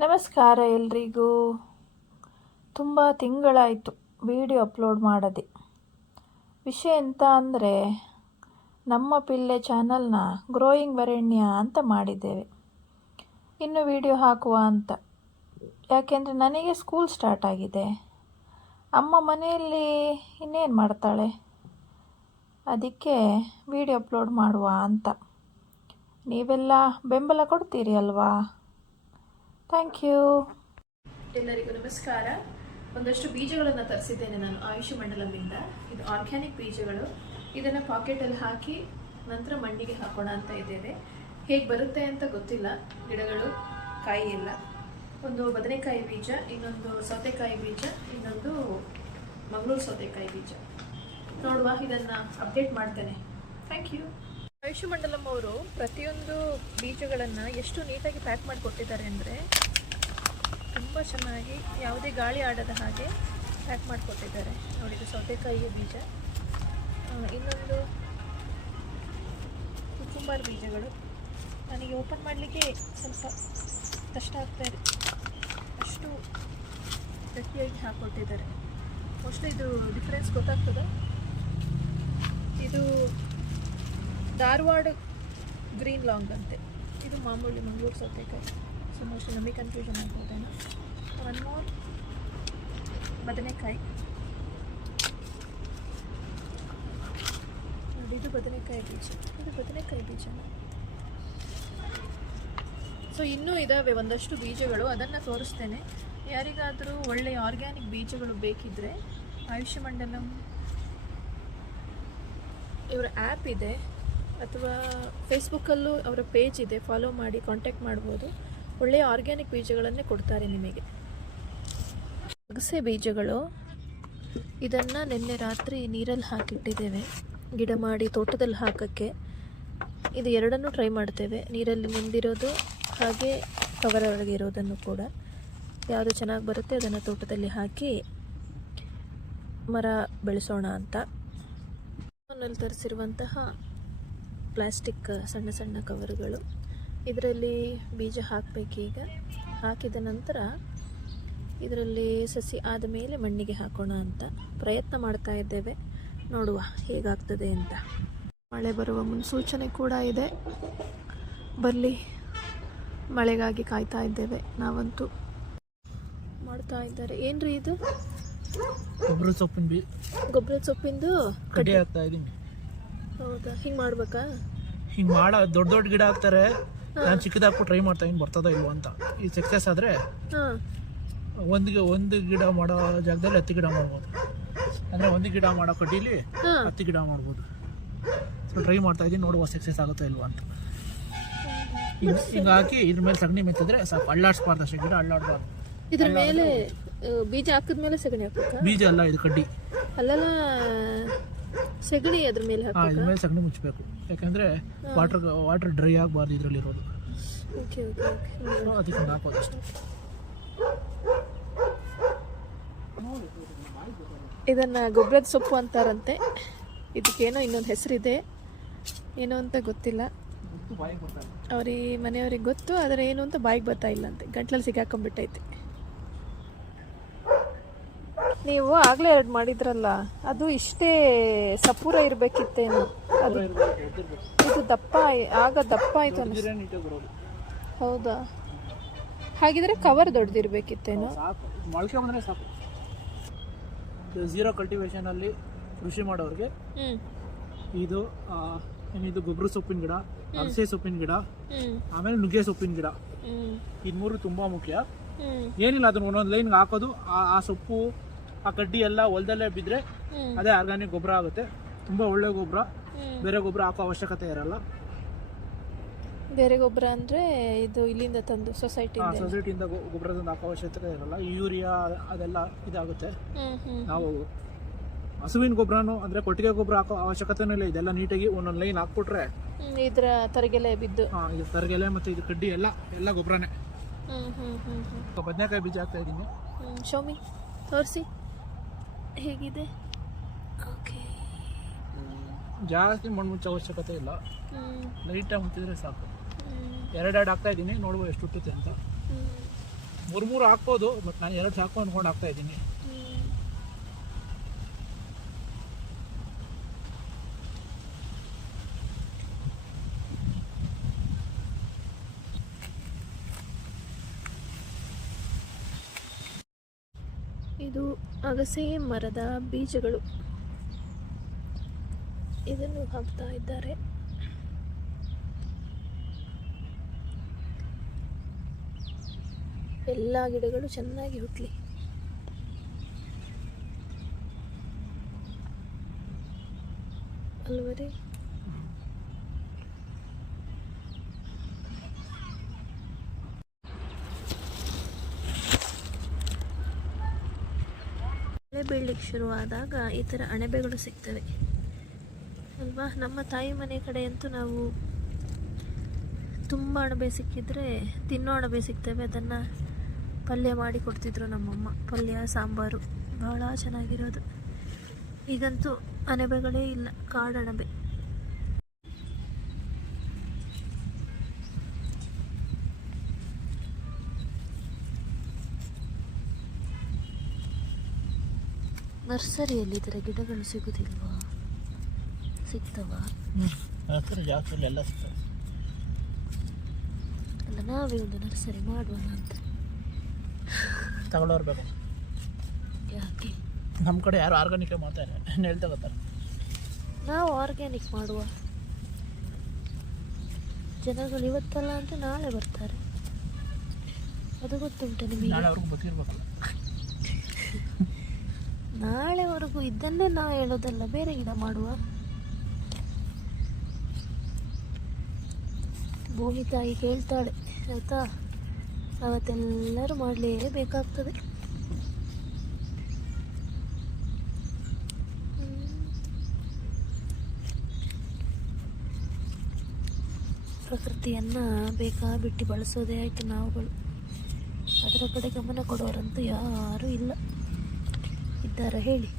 ನಮಸ್ಕಾರ ಎಲ್ರಿಗೂ. ತುಂಬ ತಿಂಗಳಾಯಿತು ವಿಡಿಯೋ ಅಪ್ಲೋಡ್ ಮಾಡದೆ. ವಿಷಯ ಎಂತ ಅಂದರೆ, ನಮ್ಮ ಪಿಲ್ಲೆ ಚಾನಲ್ನ ಗ್ರೋಯಿಂಗ್ ವರೆಣ್ಯ ಅಂತ ಮಾಡಿದ್ದೇವೆ. ಇನ್ನು ವಿಡಿಯೋ ಹಾಕುವ ಅಂತ. ಯಾಕೆಂದರೆ ನನಗೆ ಸ್ಕೂಲ್ ಸ್ಟಾರ್ಟ್ ಆಗಿದೆ. ಅಮ್ಮ ಮನೆಯಲ್ಲಿ ಇನ್ನೇನು ಮಾಡ್ತಾಳೆ, ಅದಕ್ಕೆ ವಿಡಿಯೋ ಅಪ್ಲೋಡ್ ಮಾಡುವ ಅಂತ. ನೀವೆಲ್ಲ ಬೆಂಬಲ ಕೊಡ್ತೀರಿ ಅಲ್ವಾ? Thank you. ಎಲ್ಲರಿಗೂ ನಮಸ್ಕಾರ. ಒಂದಷ್ಟು ಬೀಜಗಳನ್ನು ತರಿಸಿದ್ದೇನೆ ನಾನು ಆಯುಷ್ ಮಂಡಲಮಿಂದ. ಇದು ಆರ್ಗ್ಯಾನಿಕ್ ಬೀಜಗಳು. ಇದನ್ನು ಪಾಕೆಟಲ್ಲಿ ಹಾಕಿ ನಂತರ ಮಣ್ಣಿಗೆ ಹಾಕೋಣ ಅಂತ ಇದ್ದೇವೆ. ಹೇಗೆ ಬರುತ್ತೆ ಅಂತ ಗೊತ್ತಿಲ್ಲ. ಗಿಡಗಳು ಕಾಯಿ ಇಲ್ಲ. ಒಂದು ಬದನೆಕಾಯಿ ಬೀಜ, ಇನ್ನೊಂದು ಸೌತೆಕಾಯಿ ಬೀಜ, ಇನ್ನೊಂದು ಮಂಗಳೂರು ಸೌತೆಕಾಯಿ ಬೀಜ. ನೋಡುವ, ಇದನ್ನು ಅಪ್ಡೇಟ್ ಮಾಡ್ತೇನೆ. Thank you. ಆಯುಷ್ ಮಂಡಲಂ ಅವರು ಪ್ರತಿಯೊಂದು ಬೀಜಗಳನ್ನು ಎಷ್ಟು ನೀಟಾಗಿ ಪ್ಯಾಕ್ ಮಾಡಿಕೊಟ್ಟಿದ್ದಾರೆ ಅಂದರೆ, ತುಂಬ ಚೆನ್ನಾಗಿ ಯಾವುದೇ ಗಾಳಿ ಆಡದ ಹಾಗೆ ಪ್ಯಾಕ್ ಮಾಡಿಕೊಟ್ಟಿದ್ದಾರೆ. ನೋಡಿ, ಇದು ಸೌತೆಕಾಯಿಯ ಬೀಜ, ಇನ್ನೊಂದು ಕುಕುಂಬರ್ ಬೀಜಗಳು. ನನಗೆ ಓಪನ್ ಮಾಡಲಿಕ್ಕೆ ಸ್ವಲ್ಪ ಕಷ್ಟ ಆಗ್ತಾಯಿದೆ, ಅಷ್ಟು ಗಟ್ಟಿಯಾಗಿ ಹಾಕ್ಕೊಟ್ಟಿದ್ದಾರೆ. ಮೋಸ್ಟ್ಲಿ ಇದು ಡಿಫ್ರೆನ್ಸ್ ಗೊತ್ತಾಗ್ತದೆ. ಇದು ಧಾರವಾಡ ಗ್ರೀನ್ ಲಾಂಗ್ ಅಂತೆ, ಇದು ಮಾಮೂಲಿ ಮಂಗಳೂರು ಸೌತೆಕಾಯಿ. ಸೊ ಮೋಸ್ಟ್ಲಿ ನಮಗೆ ಕನ್ಫ್ಯೂಷನ್ ಆಗ್ಬೋದೇನೋ. ಒನ್ ಮೋರ್ ಬದನೆಕಾಯಿ. ನೋಡಿ, ಇದು ಬದನೆಕಾಯಿ ಬೀಜ, ಇದು ಬದನೆಕಾಯಿ ಬೀಜ. ಸೊ ಇನ್ನೂ ಇದ್ದಾವೆ ಒಂದಷ್ಟು ಬೀಜಗಳು, ಅದನ್ನು ತೋರಿಸ್ತೇನೆ. ಯಾರಿಗಾದರೂ ಒಳ್ಳೆಯ ಆರ್ಗ್ಯಾನಿಕ್ ಬೀಜಗಳು ಬೇಕಿದ್ದರೆ ಆಯುಷ್ ಮಂಡಲಂ ಇವರ ಆ್ಯಪ್ ಇದೆ, ಅಥವಾ ಫೇಸ್ಬುಕ್ಕಲ್ಲೂ ಅವರ ಪೇಜ್ ಇದೆ, ಫಾಲೋ ಮಾಡಿ ಕಾಂಟ್ಯಾಕ್ಟ್ ಮಾಡ್ಬೋದು. ಒಳ್ಳೆಯ ಆರ್ಗ್ಯಾನಿಕ್ ಬೀಜಗಳನ್ನೇ ಕೊಡ್ತಾರೆ ನಿಮಗೆ. ಅಗಸೆ ಬೀಜಗಳು, ಇದನ್ನು ನಿನ್ನೆ ರಾತ್ರಿ ನೀರಲ್ಲಿ ಹಾಕಿಟ್ಟಿದ್ದೇವೆ ಗಿಡ ಮಾಡಿ ತೋಟದಲ್ಲಿ ಹಾಕೋಕ್ಕೆ. ಇದು ಎರಡನ್ನೂ ಟ್ರೈ ಮಾಡ್ತೇವೆ, ನೀರಲ್ಲಿ ನೆಂದಿರೋದು ಹಾಗೆ ಕವರ್ ಒಳಗೆ ಇರೋದನ್ನು ಕೂಡ. ಯಾವುದು ಚೆನ್ನಾಗಿ ಬರುತ್ತೆ ಅದನ್ನು ತೋಟದಲ್ಲಿ ಹಾಕಿ ಮರ ಬೆಳೆಸೋಣ ಅಂತ. ನಲ್ಲಿ ತರಿಸಿರುವಂತಹ ಪ್ಲಾಸ್ಟಿಕ್ ಸಣ್ಣ ಸಣ್ಣ ಕವರುಗಳು. ಇದರಲ್ಲಿ ಬೀಜ ಹಾಕಬೇಕೀಗ. ಹಾಕಿದ ನಂತರ ಇದರಲ್ಲಿ ಸಸಿ ಆದ ಮೇಲೆ ಮಣ್ಣಿಗೆ ಹಾಕೋಣ ಅಂತ ಪ್ರಯತ್ನ ಮಾಡ್ತಾ ಇದ್ದೇವೆ. ನೋಡುವ ಹೇಗಾಗ್ತದೆ ಅಂತ. ಮಳೆ ಬರುವ ಮುನ್ಸೂಚನೆ ಕೂಡ ಇದೆ. ಬರಲಿ, ಮಳೆಗಾಗಿ ಕಾಯ್ತಾ ಇದ್ದೇವೆ ನಾವಂತೂ. ಮಾಡ್ತಾ ಇದ್ದಾರೆ. ಏನ್ರಿ ಇದು? ಗೊಬ್ಬರದ ಸೊಪ್ಪಿಂದು ಕಡ್ಡಿ ಹಾಕ್ತಾ ಇದೀನಿ. ಹೌದಾ? ಹಿಂಗೆ ಮಾಡ್ಬೇಕಾ? ಹಿಂಗೆ ದೊಡ್ಡ ದೊಡ್ಡ ಗಿಡ ಹಾಕ್ತಾರೆ. ನಾನು ಚಿಕ್ಕದಾಗ್ಬಿಟ್ಟು ಟ್ರೈ ಮಾಡ್ತಾ ಇದ್ದೀನಿ, ಬರ್ತದ ಇಲ್ವ ಅಂತ. ಈ ಸಕ್ಸಸ್ ಆದರೆ ಒಂದು ಗಿಡ ಮಾಡೋ ಜಾಗದಲ್ಲಿ 10 ಗಿಡ ಮಾಡ್ಬೋದು. ಅಂದರೆ ಒಂದು ಗಿಡ ಮಾಡೋ ಕಡ್ಡಿಲಿ 10 ಗಿಡ ಮಾಡ್ಬೋದು. ಸೊ ಟ್ರೈ ಮಾಡ್ತಾ ಇದ್ದೀನಿ, ನೋಡುವ ಸಕ್ಸಸ್ ಆಗುತ್ತಾ ಇಲ್ವ ಅಂತ. ಹಿಂಗೆ ಹಾಕಿ ಇದ್ರ ಮೇಲೆ ಸಗಣಿ ಮೆತ್ತಿದ್ರೆ ಸಾಕು. ಅಳ್ಳಾಡಿಸ್ಬಾರ್ದು ಅಷ್ಟೇ, ಗಿಡ ಅಳ್ಳಾಡಬಾರ್ದು. ಇದ್ರ ಮೇಲೆ ಬೀಜ ಹಾಕಿದ್ಮೇಲೆ ಸಗಣಿ ಹಾಕ್ಬೇಕಾ? ಬೀಜ ಅಲ್ಲ, ಇದು ಕಡ್ಡಿ. ಅಲ್ಲಲ್ಲ, ಸಗಣಿ ಅದ್ರ ಮೇಲೆ ಹಾಕಿ ಇದ್ರ ಮೇಲೆ ಸಗಣಿ ಮುಚ್ಚಬೇಕು. ಯಾಕಂದರೆ ವಾಟರ್ ಡ್ರೈ ಆಗಬಾರ್ದು ಇದರಲ್ಲಿರೋದು. Okay okay okay. ಅದಕ್ಕೆ ಹಾಕೋದು ಅಷ್ಟೇ. ಇದನ್ನು ಗೊಬ್ಬರದ ಸೊಪ್ಪು ಅಂತಾರಂತೆ. ಇದಕ್ಕೇನೋ ಇನ್ನೊಂದು ಹೆಸರಿದೆ, ಏನೋ ಅಂತ ಗೊತ್ತಿಲ್ಲ. ಅವ್ರಿಗೆ ಮನೆಯವ್ರಿಗೆ ಗೊತ್ತು, ಆದರೆ ಏನು ಅಂತ ಬಾಯಿಗೆ ಬರ್ತಾ ಇಲ್ಲ ಅಂತೆ. ಗಂಟ್ಲಲ್ಲಿ ಸಿಗಾಕೊಂಡ್ಬಿಟ್ಟೈತೆ. ನೀವು ಆಗಲೇ 2 ಮಾಡಿದ್ರಲ್ಲ, ಅದು ಇಷ್ಟೇ ಸಪೂರ ಇರಬೇಕಿತ್ತೇನು? ಅದು ಇದು ದಪ್ಪ ದಪ್ಪ ಆಯಿತು ಅನ್ನಿಸ್ತು. ಹೌದಾ? ಹಾಗಿದ್ರೆ ಕವರ್ ದೊಡ್ಡದಿರ್ಬೇಕಿತ್ತೇನು? ಮೊಳಕೆ ಬಂದರೆ ಸಾಕು. ಝೀರೋ ಕಲ್ಟಿವೇಶನಲ್ಲಿ ಕೃಷಿ ಮಾಡೋರಿಗೆ ಇದು ಏನಿದು ಗೊಬ್ಬರ ಸೊಪ್ಪಿನ ಗಿಡ, ಅಗಸೆ ಸೊಪ್ಪಿನ ಗಿಡ, ಆಮೇಲೆ ನುಗ್ಗೆ ಸೊಪ್ಪಿನ ಗಿಡ, ಇದು 3 ತುಂಬ ಮುಖ್ಯ. ಏನಿಲ್ಲ, ಅದನ್ನ ಒಂದೊಂದು ಲೈನ್ಗೆ ಹಾಕೋದು. ಆ ಸೊಪ್ಪು, ಆ ಕಡ್ಡಿ ಎಲ್ಲ ಹೊಲದಲ್ಲೇ ಬಿದ್ದರೆ ಅದೇ ಆರ್ಗ್ಯಾನಿಕ್ ಗೊಬ್ಬರ ಆಗುತ್ತೆ. ತುಂಬ ಒಳ್ಳೆ ಗೊಬ್ಬರ. ಬೇರೆ ಗೊಬ್ಬರ ಹಾಕೋ ಅವಶ್ಯಕತೆ ಇರಲ್ಲ. ಬೇರೆ ಗೊಬ್ಬರ ಅಂದರೆ ಇದು ಇಲ್ಲಿಂದ ತಂದು ಸೊಸೈಟಿಯಿಂದ ಗೊಬ್ಬರ ತಂದು ಹಾಕೋ ಅವಶ್ಯಕತೆ ಇರಲ್ಲ. ಯೂರಿಯಾ ಅದೆಲ್ಲ ಇದಾಗುತ್ತೆ. ನಾವು ಹಸುವಿನ ಗೊಬ್ಬರನು ಅಂದರೆ ಕೊಟ್ಟಿಗೆ ಗೊಬ್ಬರ ಹಾಕೋ ಅವಶ್ಯಕತೆನೂ ಇಲ್ಲ. ಇದೆಲ್ಲ ನೀಟಾಗಿ ಒಂದೊಂದು ಲೈನ್ ಹಾಕ್ಬಿಟ್ರೆ ಇದರ ತರಗೆಲೆ ಬಿದ್ದು, ಇದು ತರಗೆಲೆ ಮತ್ತು ಇದು ಕಡ್ಡಿ ಎಲ್ಲ ಗೊಬ್ಬರನೇ. ಬದನೆಕಾಯಿ ಬೀಜ ಹಾಕ್ತಾ ಇದ್ದೀನಿ. ಶೋಮಿ ತೋರಿಸಿ ಹೇಗಿದೆ. ಓಕೆ, ಜಾಸ್ತಿ ಮಣ್ಣು ಮುಚ್ಚೋ ಅವಶ್ಯಕತೆ ಇಲ್ಲ, ಲೈಟಾಗಿ ಮುಚ್ಚಿದ್ರೆ ಸಾಕು. 2 ಹಾಕ್ತಾ ಇದ್ದೀನಿ, ನೋಡುವ ಎಷ್ಟು ಹುಟ್ಟುತ್ತೆ ಅಂತ. ಮೂರು ಹಾಕ್ಬೋದು, ಬಟ್ ನಾನು 2 ಸಾಕು ಅಂದ್ಕೊಂಡು ಹಾಕ್ತಾ ಇದ್ದೀನಿ. ಇದು ಅಗಸೆ ಮರದ ಬೀಜಗಳು, ಇದನ್ನು ಹಾಕ್ತಾ ಇದ್ದಾರೆ. ಎಲ್ಲ ಗಿಡಗಳು ಚೆನ್ನಾಗಿ ಹುಟ್ಟಲಿ. ಅಲ್ವರಿ? ಮಳೆ ಬೀಳಲಿಕ್ಕೆ ಶುರುವಾದಾಗ ಈ ಥರ ಅಣಬೆಗಳು ಸಿಗ್ತವೆ ಅಲ್ವಾ. ನಮ್ಮ ತಾಯಿ ಮನೆ ಕಡೆ ಅಂತೂ ನಾವು ತುಂಬ ಅಣಬೆ ಸಿಕ್ಕಿದ್ರೆ, ತಿನ್ನೋ ಅಣಬೆ ಸಿಗ್ತವೆ, ಅದನ್ನು ಪಲ್ಯ ಮಾಡಿ ಕೊಡ್ತಿದ್ರು ನಮ್ಮಮ್ಮ. ಪಲ್ಯ ಸಾಂಬಾರು ಭಾಳ ಚೆನ್ನಾಗಿರೋದು. ಈಗಂತೂ ಅಣಬೆಗಳೇ ಇಲ್ಲ, ಕಾಡಣಬೆ. ನರ್ಸರಿಯಲ್ಲಿ ಇದರ ಗಿಡಗಳು ಸಿಗುತ್ತಿಲ್ವಾ? ಸಿಗ್ತವ? ಜಾಸ್ತಿ ಎಲ್ಲ ಸಿಗ್ತವೆ. ಅಲ್ಲ, ನಾವೇ ಒಂದು ನರ್ಸರಿ ಮಾಡುವ ಅಂತ. ತಗೊಳ್ಳೋರು ಬೇಕು. ಯಾಕೆ? ನಮ್ಮ ಕಡೆ ಯಾರು ಆರ್ಗಾನಿಕ್ ಮಾಡ್ತಾರೆ, ನೆಲ್ ತಗೋತಾರೆ. ನಾವು ಆರ್ಗ್ಯಾನಿಕ್ ಮಾಡುವ. ಜನಗಳು ಇವತ್ತಲ್ಲ ಅಂತ ನಾಳೆ ಬರ್ತಾರೆ, ಅದು ಗೊತ್ತುಂಟು ನಿಮಗೆ? ನಾಳೆವರೆಗೂ ಗೊತ್ತಿರ್ಬೇಕಲ್ಲ. ನಾಳೆವರೆಗೂ ಇದ್ದನ್ನೇ ನಾವು ಹೇಳೋದಲ್ಲ, ಬೇರೆ ಗಿಡ ಮಾಡುವ. ಭೂಮಿ ತಾಯಿ ಕೇಳ್ತಾಳೆ ಆಯಿತಾ, ಅವತ್ತೆಲ್ಲರೂ ಮಾಡಲೇಬೇಕಾಗ್ತದೆ. ಪ್ರಕೃತಿಯನ್ನು ಬೇಕಾಬಿಟ್ಟು ಬಳಸೋದೇ ಆಯಿತು ನಾವುಗಳು. ಅದರ ಕಡೆ ಗಮನ ಕೊಡೋರಂತೂ ಯಾರೂ ಇಲ್ಲ. ಇದ್ದಾರ ಹೇಳಿ?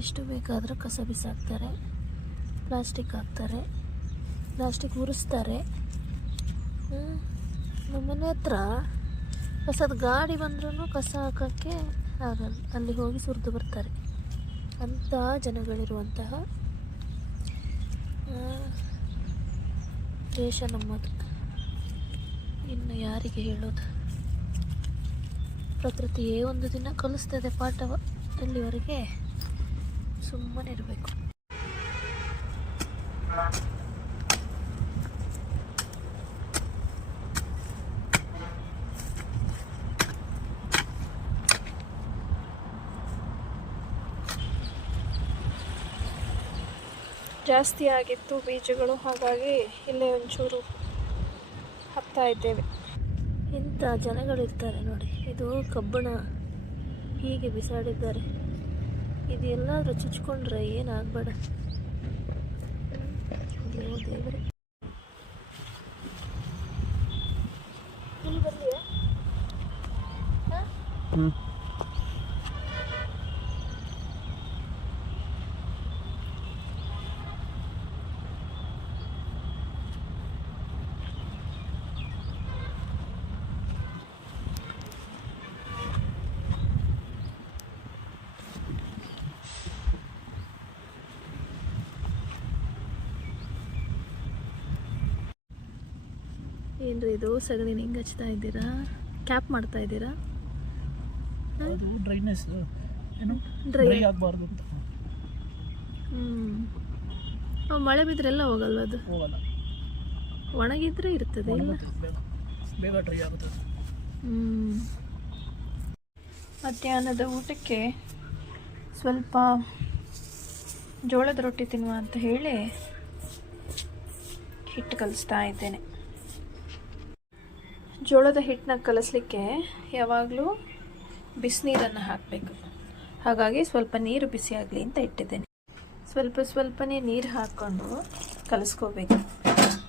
ಎಷ್ಟು ಬೇಕಾದರೂ ಕಸ ಬಿಸಾಕ್ತಾರೆ, ಪ್ಲಾಸ್ಟಿಕ್ ಹಾಕ್ತಾರೆ, ಪ್ಲಾಸ್ಟಿಕ್ ಉರಿಸ್ತಾರೆ. ನಮ್ಮನೆ ಹತ್ರ ಕಸದ ಗಾಡಿ ಬಂದ್ರೂ ಕಸ ಹಾಕೋಕ್ಕೆ ಆಗಲ್ಲ, ಅಲ್ಲಿ ಹೋಗಿ ಸುರಿದು ಬರ್ತಾರೆ. ಅಂಥ ಜನಗಳಿರುವಂತಹ ದೇಶ ನಮ್ಮದು. ಇನ್ನು ಯಾರಿಗೆ ಹೇಳೋದು? ಪ್ರಕೃತಿಯೇ ಒಂದು ದಿನ ಕಲಿಸ್ತದೆ ಪಾಠವ. ಅಲ್ಲಿವರೆಗೆ ಸುಮ್ಮನೆ ಇರಬೇಕು. ಜಾಸ್ತಿ ಆಗಿತ್ತು ಬೀಜಗಳು, ಹಾಗಾಗಿ ಇಲ್ಲೇ ಒಂಚೂರು ಹಾಕ್ತಾ ಇದ್ದೇವೆ. ಇಂಥ ಜನಗಳಿರ್ತಾರೆ ನೋಡಿ. ಇದು ಕಬ್ಬಣ ಹೀಗೆ ಬಿಸಾಡಿದ್ದಾರೆ. ಇದು ಎಲ್ಲಾದರೂ ಚುಚ್ಕೊಂಡ್ರೆ ಏನಾಗಬೇಡ. ಅಯ್ಯೋ ದೇವರೇ. ಇಲ್ಲಿ ಬರಲಿಯಾ? ಏನ್ರಿ ಇದು ಸಗಣಿ ಹಿಂಗೆ ಹಚ್ತಾ ಇದ್ದೀರಾ? ಕ್ಯಾಪ್ ಮಾಡ್ತಾ ಇದ್ದೀರಾ? ಅದು ಡ್ರೈನೆಸ್ ಏನು ಡ್ರೈ ಆಗಬಾರ್ದು ಅಂತ. ಮಳೆ ಬಿದ್ರೆಲ್ಲ ಹೋಗಲ್ವ? ಅದು ಹೋಗಲ್ಲ, ಒಣಗಿದ್ರೆ ಇರ್ತದೆ. ಇಲ್ಲ, ಬೇಗ ಡ್ರೈ ಆಗುತ್ತೆ. ಮಧ್ಯಾಹ್ನದ ಊಟಕ್ಕೆ ಸ್ವಲ್ಪ ಜೋಳದ ರೊಟ್ಟಿ ತಿನ್ನುವ ಅಂತ ಹೇಳಿ ಹಿಟ್ಟು ಕಲಿಸ್ತಾ ಇದ್ದೇನೆ. ಜೋಳದ ಹಿಟ್ಟನ್ನ ಕಲಿಸ್ಲಿಕ್ಕೆ ಯಾವಾಗಲೂ ಬಿಸಿನೀರನ್ನು ಹಾಕಬೇಕು. ಹಾಗಾಗಿ ಸ್ವಲ್ಪ ನೀರು ಬಿಸಿ ಆಗಲಿ ಅಂತ ಇಟ್ಟಿದ್ದೇನೆ. ಸ್ವಲ್ಪನೇ ನೀರು ಹಾಕ್ಕೊಂಡು ಕಲಿಸ್ಕೋಬೇಕು.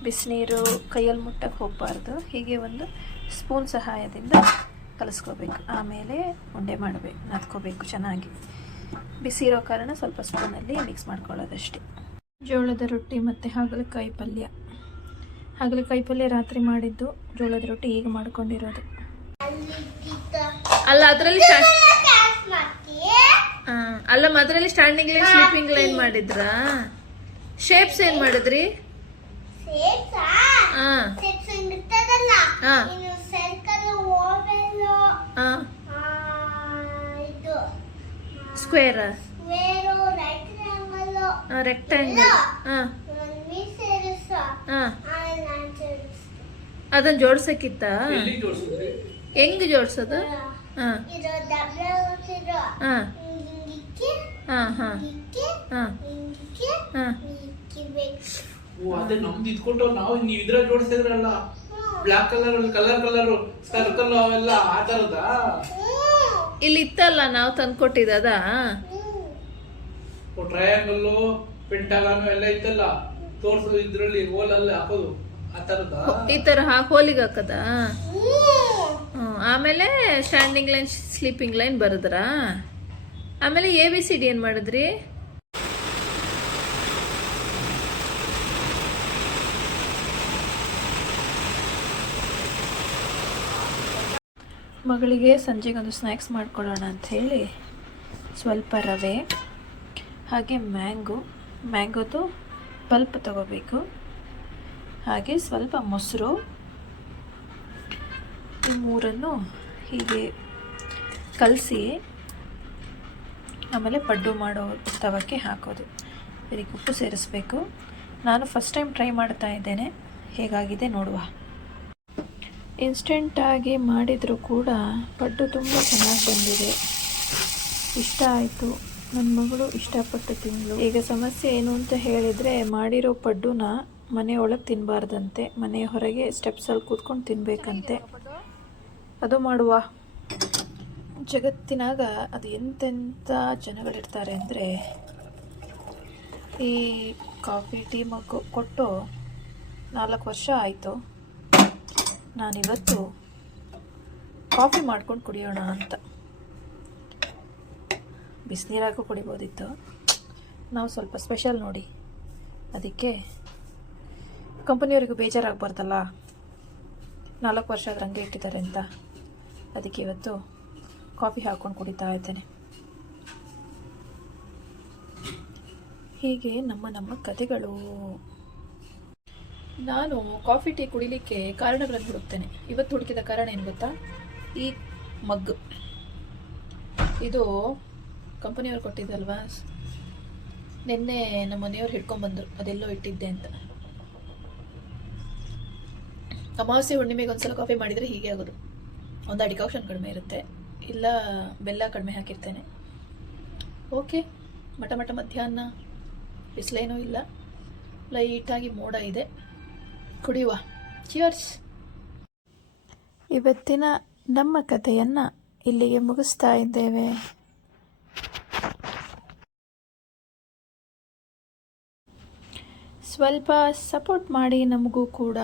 ಬಿಸಿನೀರು ಕೈಯಲ್ಲಿ ಮುಟ್ಟಕ್ಕೆ ಹೋಗಬಾರ್ದು. ಹೀಗೆ ಒಂದು ಸ್ಪೂನ್ ಸಹಾಯದಿಂದ ಕಲಿಸ್ಕೋಬೇಕು. ಆಮೇಲೆ ಉಂಡೆ ಮಾಡಬೇಕು, ನಾದ್ಕೋಬೇಕು ಚೆನ್ನಾಗಿ. ಬಿಸಿ ಇರೋ ಕಾರಣ ಸ್ವಲ್ಪ ಸ್ಪೂನಲ್ಲಿ ಮಿಕ್ಸ್ ಮಾಡ್ಕೊಳ್ಳೋದಷ್ಟೇ. ಜೋಳದ ರೊಟ್ಟಿ ಮತ್ತು ಹಾಗಲಕಾಯಿ ಪಲ್ಯ. ಹಾಗಲಕಾಯಿ ಪಲ್ಯ ರಾತ್ರಿ ಮಾಡಿದ್ದು, ಜೋಳದ ರೊಟ್ಟಿ ಈಗ ಮಾಡ್ಕೊಂಡಿರೋದು. ಅಲ್ಲ ಅದರಲ್ಲಿ ಅದರಲ್ಲಿ ಸ್ಟ್ಯಾಂಡಿಂಗ್ ಲೈನ್ ಸ್ಲೀಪಿಂಗ್ ಲೈನ್ ಮಾಡಿದ್ರಾ? ಶೇಪ್ಸ್ ಏನ್ ಮಾಡಿದ್ರಿ? Square, rectangle. ಅದನ್ನ ಜೋಡ್ಸಕ್ಕಿತ್ತ? ಹೆಂಗ್ ಜೋಡ್ಸೋದು? ಅದೇ ನಮ್ದು ಇದ್ಕೊಟ್ಟು ನಾವು ನೀವು ಇದ್ರ ಜೋಡಿಸಿದ್ರಲ್ಲ, ಬ್ಲಾಕ್ ಕಲರ್ ಕಲರ್ ಸರ್ಕಲ್ ಅವೆಲ್ಲ ಆ ತರದ ಇಲ್ಲಿ ಇತ್ತಲ್ಲ ನಾವು ತಂದ್ಕೊಟ್ಟಿದ. ಟ್ರಯಾಂಗಲ್ ಪೆಂಟಾಗಾನು ಎಲ್ಲ ಇತ್ತಲ್ಲ, ತೋರ್ಸೋದು ಇದ್ರಲ್ಲಿ ಹೋಲಲ್ಲಿ ಹಾಕೋದು ಆ ತರದ. ಈ ತರ ಹೋಲಿಗೆ ಹಾಕದ. ಆಮೇಲೆ ಸ್ಟ್ಯಾಂಡಿಂಗ್ ಲೈನ್ ಸ್ಲೀಪಿಂಗ್ ಲೈನ್ ಬರದ್ರ. ಆಮೇಲೆ ABCD ಏನ್ ಮಾಡಿದ್ರಿ? ಮಗಳಿಗೆ ಸಂಜೆಗೊಂದು ಸ್ನ್ಯಾಕ್ಸ್ ಮಾಡ್ಕೊಳ್ಳೋಣ ಅಂಥೇಳಿ ಸ್ವಲ್ಪ ರವೆ, ಹಾಗೆ ಮ್ಯಾಂಗೋದು ಪಲ್ಪ್ ತಗೋಬೇಕು, ಹಾಗೆ ಸ್ವಲ್ಪ ಮೊಸರು, ಈ ಮೂರನ್ನು ಹೀಗೆ ಕಲಸಿ ಆಮೇಲೆ ಪಡ್ಡು ಮಾಡೋ ತವಕ್ಕೆ ಹಾಕೋದು. ಇದಕ್ಕೆ ಉಪ್ಪು ಸೇರಿಸ್ಬೇಕು. ನಾನು ಫಸ್ಟ್ ಟೈಮ್ ಟ್ರೈ ಮಾಡ್ತಾ ಇದ್ದೇನೆ, ಹೇಗಾಗಿದೆ ನೋಡುವ. ಇನ್ಸ್ಟೆಂಟಾಗಿ ಮಾಡಿದರೂ ಕೂಡ ಪಡ್ಡು ತುಂಬ ಚೆನ್ನಾಗಿ ಬಂದಿದೆ, ಇಷ್ಟ ಆಯಿತು. ನನ್ನ ಮಗಳು ಇಷ್ಟಪಟ್ಟು ತಿಂಗಳು. ಈಗ ಸಮಸ್ಯೆ ಏನು ಅಂತ ಹೇಳಿದರೆ, ಮಾಡಿರೋ ಪಡ್ಡುನ ಮನೆಯೊಳಗೆ ತಿನ್ನಬಾರ್ದಂತೆ, ಮನೆಯ ಹೊರಗೆ ಸ್ಟೆಪ್ಸಲ್ಲಿ ಕೂತ್ಕೊಂಡು ತಿನ್ನಬೇಕಂತೆ. ಅದು ಮಾಡುವ. ಜಗತ್ತಿನಾಗ ಅದು ಎಂತೆಂಥ ಜನಗಳಿರ್ತಾರೆ ಅಂದರೆ, ಈ ಕಾಫಿ ಟೀ ಮಗ್ಗು ಕೊಟ್ಟು 4 ವರ್ಷ ಆಯಿತು. ನಾನಿವತ್ತು ಕಾಫಿ ಮಾಡ್ಕೊಂಡು ಕುಡಿಯೋಣ ಅಂತ. ಬಿಸಿನೀರಾಗೂ ಕುಡಿಬೋದಿತ್ತು, ನಾವು ಸ್ವಲ್ಪ ಸ್ಪೆಷಲ್ ನೋಡಿ, ಅದಕ್ಕೆ ಕಂಪನಿಯವರಿಗೂ ಬೇಜಾರಾಗಬಾರ್ದಲ್ಲ, 4 ವರ್ಷ ಆದ್ರೆ ಹಂಗೆ ಇಟ್ಟಿದ್ದಾರೆ ಅಂತ. ಅದಕ್ಕೆ ಇವತ್ತು ಕಾಫಿ ಹಾಕ್ಕೊಂಡು ಕುಡಿತಾ ಇದ್ದೇನೆ. ಹೀಗೆ ನಮ್ಮ ಕಥೆಗಳು. ನಾನು ಕಾಫಿ ಟೀ ಕುಡಿಲಿಕ್ಕೆ ಕಾರಣಗಳನ್ನು ಹುಡುಕ್ತೇನೆ. ಇವತ್ತು ಹುಡುಕಿದ ಕಾರಣ ಏನು ಗೊತ್ತಾ? ಈ ಮಗ್, ಇದು ಕಂಪನಿಯವ್ರು ಕೊಟ್ಟಿದ್ದಲ್ವಾ, ನಿನ್ನೆ ನಮ್ಮ ಮನೆಯವ್ರು ಹಿಡ್ಕೊಂಡ್ಬಂದರು, ಅದೆಲ್ಲೋ ಇಟ್ಟಿದ್ದೆ ಅಂತ. ಅಮಾವಾಸ್ಯೆ ಹುಣ್ಣಿಮೆಗೆ ಒಂದ್ಸಲ ಕಾಫಿ ಮಾಡಿದರೆ ಹೀಗೆ ಆಗೋದು. ಒಂದು ಡಿಕಾಕ್ಷನ್ ಕಡಿಮೆ ಇರುತ್ತೆ, ಇಲ್ಲ ಬೆಲ್ಲ ಕಡಿಮೆ ಹಾಕಿರ್ತೇನೆ. ಓಕೆ, ಮಠ ಮಧ್ಯಾಹ್ನ, ಬಿಸಿಲೇನೂ ಇಲ್ಲ, ಲೈಟಾಗಿ ಮೋಡ ಇದೆ, ಕುಡಿಯುವ. ಚಿಯರ್ಸ್. ಇವತ್ತಿನ ನಮ್ಮ ಕಥೆಯನ್ನು ಇಲ್ಲಿಗೆ ಮುಗಿಸ್ತಾ ಇದ್ದೇವೆ. ಸ್ವಲ್ಪ ಸಪೋರ್ಟ್ ಮಾಡಿ ನಮಗೂ ಕೂಡ.